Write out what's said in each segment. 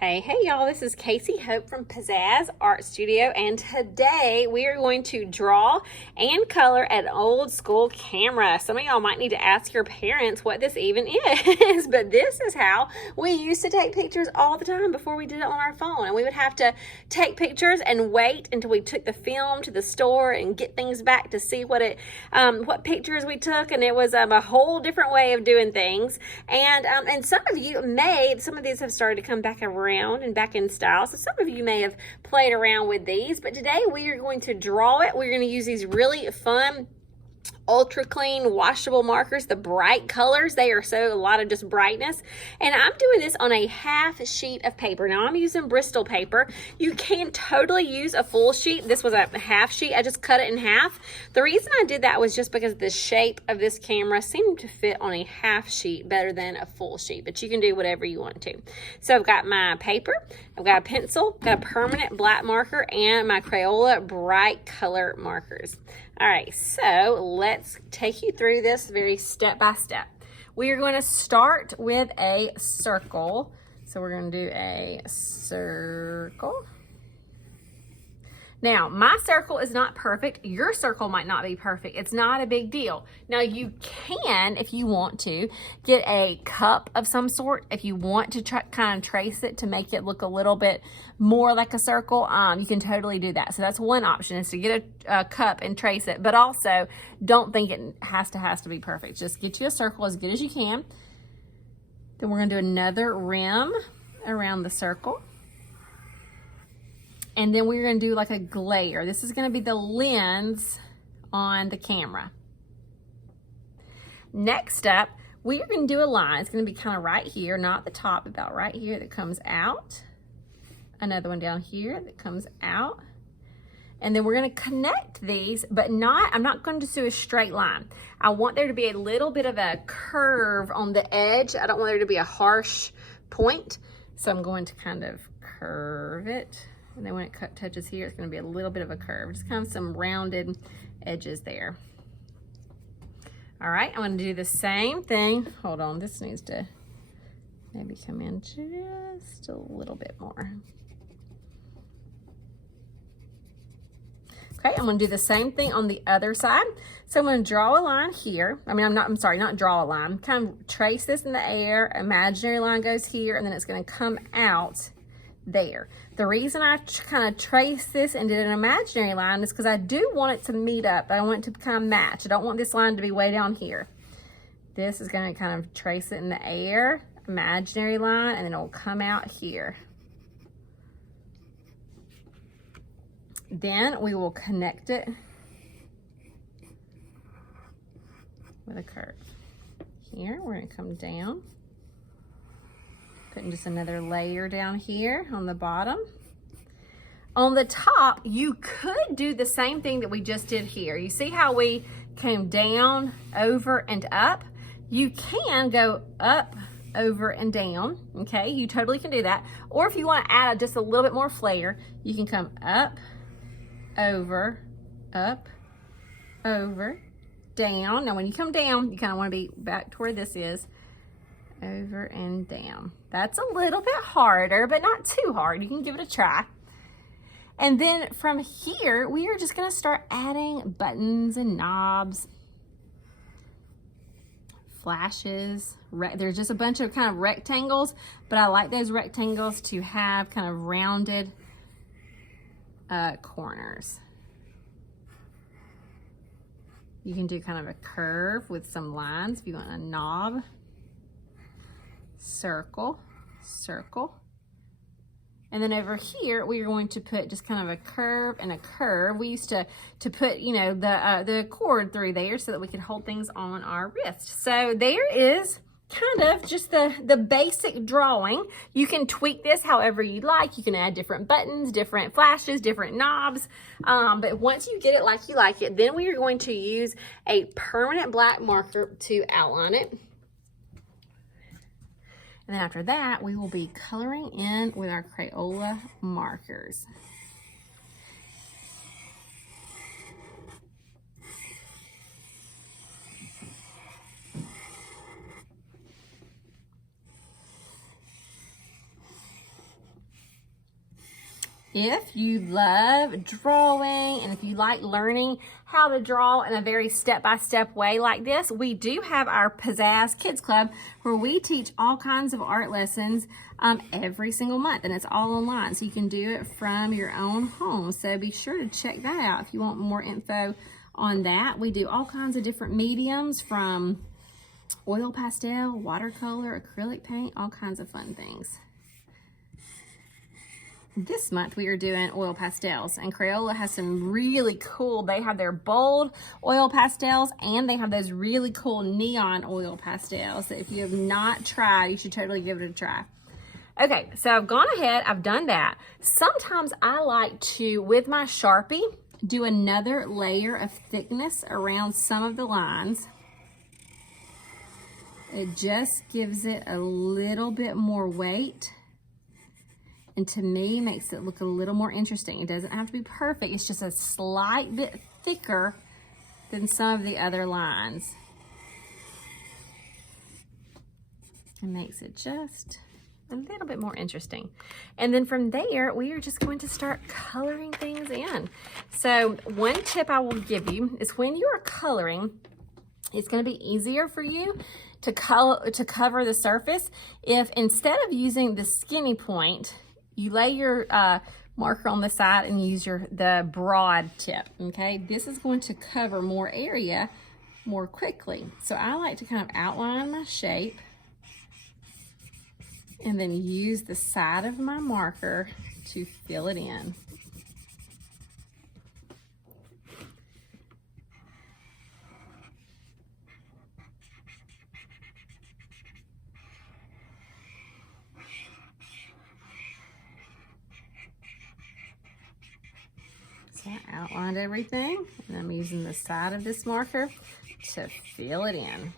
Hey y'all, this is Kasey Hope from Pizzazz Art Studio, and today we are going to draw and color an old school camera. Some of y'all might need to ask your parents what this even is, but this is how we used to take pictures all the time before we did it on our phone. And we would have to take pictures and wait until we took the film to the store and get things back to see what pictures we took, and it was a whole different way of doing things. And some of these have started to come back around and back in style. So some of you may have played around with these, but today we are going to draw it. We're going to use these really fun ultra clean washable markers, the bright colors. They are a lot of just brightness, and I'm doing this on a half sheet of paper. Now I'm using Bristol paper. You can totally use a full sheet. This was a half sheet. I just cut it in half. The reason I did that was just because the shape of this camera seemed to fit on a half sheet better than a full sheet, but you can do whatever you want to. So I've got my paper, I've got a pencil, got a permanent black marker, and my Crayola bright color markers. All right, so let's take you through this very step by step. We are going to start with a circle. So we're going to do a circle. Now, my circle is not perfect. Your circle might not be perfect. It's not a big deal. Now, you can, if you want to, get a cup of some sort. If you want to kind of trace it to make it look a little bit more like a circle, you can totally do that. So that's one option, is to get a cup and trace it. But also, don't think it has to be perfect. Just get you a circle as good as you can. Then we're going to do another rim around the circle. And then we're going to do like a glare. This is going to be the lens on the camera. Next up, we are going to do a line. It's going to be kind of right here, not the top, about right here, that comes out. Another one down here that comes out. And then we're going to connect these, but I'm not going to just do a straight line. I want there to be a little bit of a curve on the edge. I don't want there to be a harsh point. So I'm going to kind of curve it. And then when it touches here, it's going to be a little bit of a curve. Just kind of some rounded edges there. All right, I'm going to do the same thing. Hold on, this needs to maybe come in just a little bit more. Okay, I'm going to do the same thing on the other side. So I'm going to draw a line here. Not draw a line. Kind of trace this in the air. Imaginary line goes here, and then it's going to come out there. The reason I kind of trace this and did an imaginary line is because I do want it to meet up. I want it to kind of match. I don't want this line to be way down here. This is going to kind of trace it in the air, imaginary line, and then it'll come out here. Then we will connect it with a curve. Here, we're going to come down. Putting just another layer down here on the bottom. On the top, you could do the same thing that we just did here. You see how we came down, over, and up? You can go up, over, and down, okay? You totally can do that. Or if you want to add just a little bit more flair, you can come up, over, down. Now when you come down, you kind of want to be back to where this is. Over and down. That's a little bit harder, but not too hard. You can give it a try. And then from here, we are just going to start adding buttons and knobs, flashes. There's just a bunch of kind of rectangles, but I like those rectangles to have kind of rounded corners. You can do kind of a curve with some lines if you want a knob. Circle, circle. And then over here, we are going to put just kind of a curve and a curve. We used to put, the cord through there so that we could hold things on our wrist. So there is kind of just the basic drawing. You can tweak this however you like. You can add different buttons, different flashes, different knobs. But once you get it like you like it, then we are going to use a permanent black marker to outline it. And then after that, we will be coloring in with our Crayola markers. If you love drawing and if you like learning how to draw in a very step-by-step way like this, we do have our Pizzazz Kids Club where we teach all kinds of art lessons every single month, and it's all online, so you can do it from your own home. So be sure to check that out if you want more info on that. We do all kinds of different mediums, from oil pastel, watercolor, acrylic paint, all kinds of fun things. This month we are doing oil pastels, and Crayola has some really cool, they have their bold oil pastels and they have those really cool neon oil pastels that if you have not tried, you should totally give it a try. Okay, so I've gone ahead, I've done that. Sometimes I like to, with my Sharpie, do another layer of thickness around some of the lines. It just gives it a little bit more weight. And to me, makes it look a little more interesting. It doesn't have to be perfect. It's just a slight bit thicker than some of the other lines. It makes it just a little bit more interesting. And then from there, we are just going to start coloring things in. So one tip I will give you is when you are coloring, it's going to be easier for you to cover the surface if instead of using the skinny point, you lay your marker on the side and use the broad tip, okay? This is going to cover more area more quickly. So I like to kind of outline my shape and then use the side of my marker to fill it in. So I outlined everything, and I'm using the side of this marker to fill it in.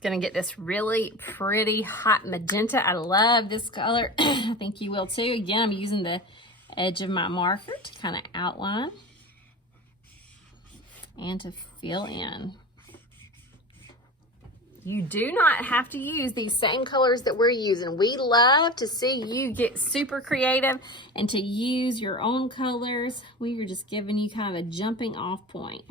Gonna get this really pretty hot magenta. I love this color. I think you will too. Again, I'm using the edge of my marker to kind of outline and to fill in. You do not have to use these same colors that we're using. We love to see you get super creative and to use your own colors. We are just giving you kind of a jumping off point.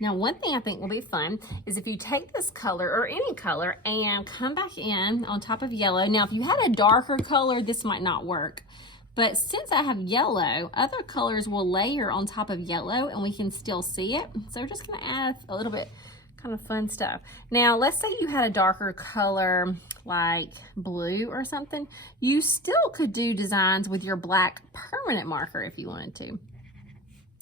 Now, one thing I think will be fun is if you take this color or any color and come back in on top of yellow. Now, if you had a darker color, this might not work. But since I have yellow, other colors will layer on top of yellow and we can still see it. So we're just gonna add a little bit kind of fun stuff. Now, let's say you had a darker color like blue or something. You still could do designs with your black permanent marker if you wanted to.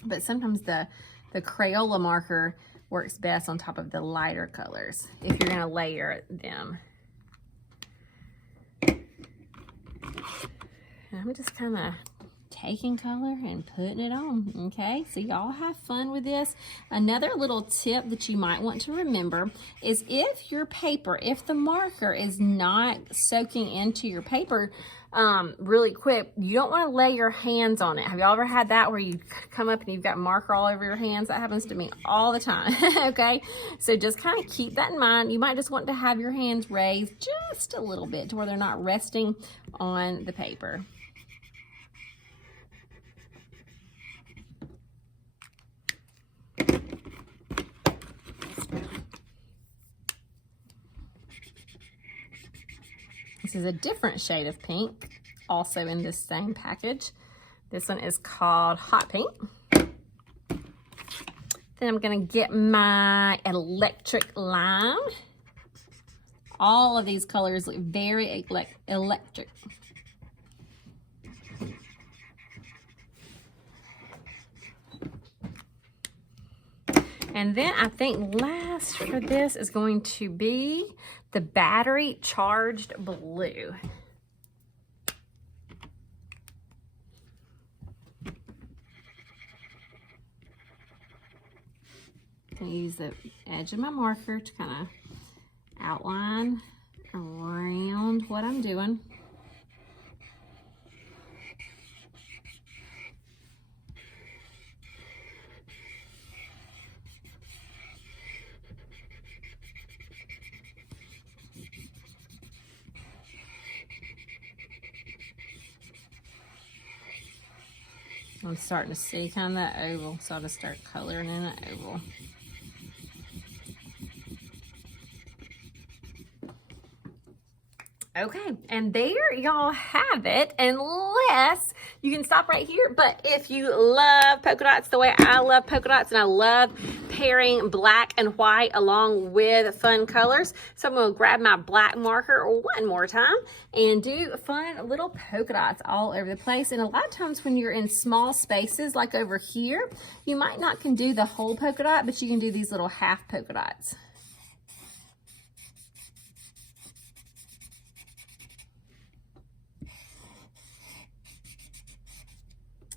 But sometimes the Crayola marker works best on top of the lighter colors if you're gonna layer them. And I'm just kind of taking color and putting it on, okay? So y'all have fun with this. Another little tip that you might want to remember is if your paper, if the marker is not soaking into your paper really quick, you don't want to lay your hands on it. Have y'all ever had that where you come up and you've got marker all over your hands? That happens to me all the time, okay? So just kind of keep that in mind. You might just want to have your hands raised just a little bit to where they're not resting on the paper. This is a different shade of pink, also in this same package. This one is called Hot Pink. Then I'm gonna get my electric lime. All of these colors look very electric. And then I think last for this is going to be the battery charged blue. going to use the edge of my marker to kind of outline around what I'm doing. I'm starting to see kind of that oval, so I'll just start coloring in an oval. Okay, and there y'all have it, unless you can stop right here. But if you love polka dots the way I love polka dots, and I love pairing black and white along with fun colors, so I'm going to grab my black marker one more time and do fun little polka dots all over the place. And a lot of times when you're in small spaces like over here, you might not can do the whole polka dot, but you can do these little half polka dots.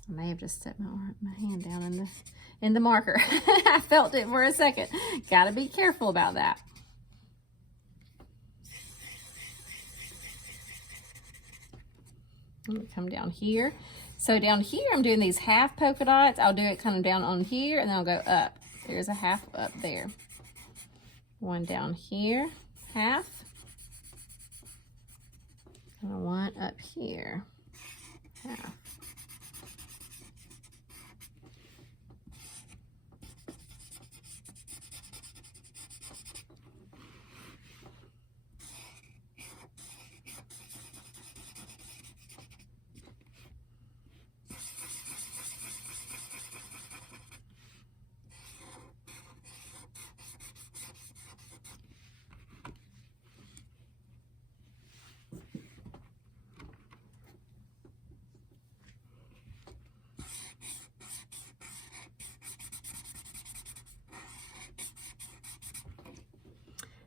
I may have just set my hand down in the marker. I felt it for a second. Got to be careful about that. I'm going to come down here. So down here, I'm doing these half polka dots. I'll do it kind of down on here, and then I'll go up. There's a half up there. One down here, half. And one up here, half.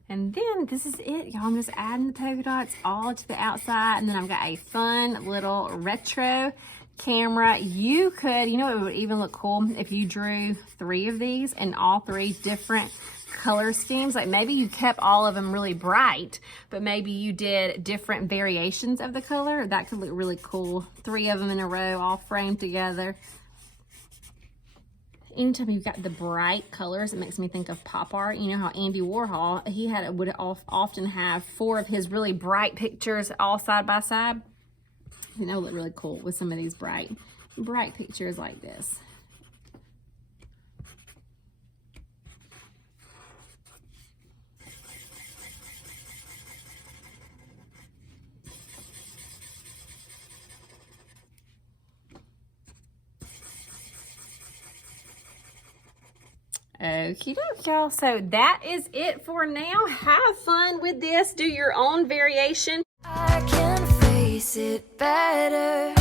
And then this is it, y'all. I'm just adding the polka dots all to the outside, and then I've got a fun little retro camera. You could, you know, it would even look cool if you drew 3 of these and all 3 different color schemes. Like maybe you kept all of them really bright, but maybe you did different variations of the color. That could look really cool. 3 of them in a row, all framed together. Anytime you've got the bright colors, it makes me think of pop art. You know how Andy Warhol, would often have 4 of his really bright pictures all side by side. You know, look really cool with some of these bright pictures like this. Okie doke, y'all. So that is it for now. Have fun with this. Do your own variation. I can face it better.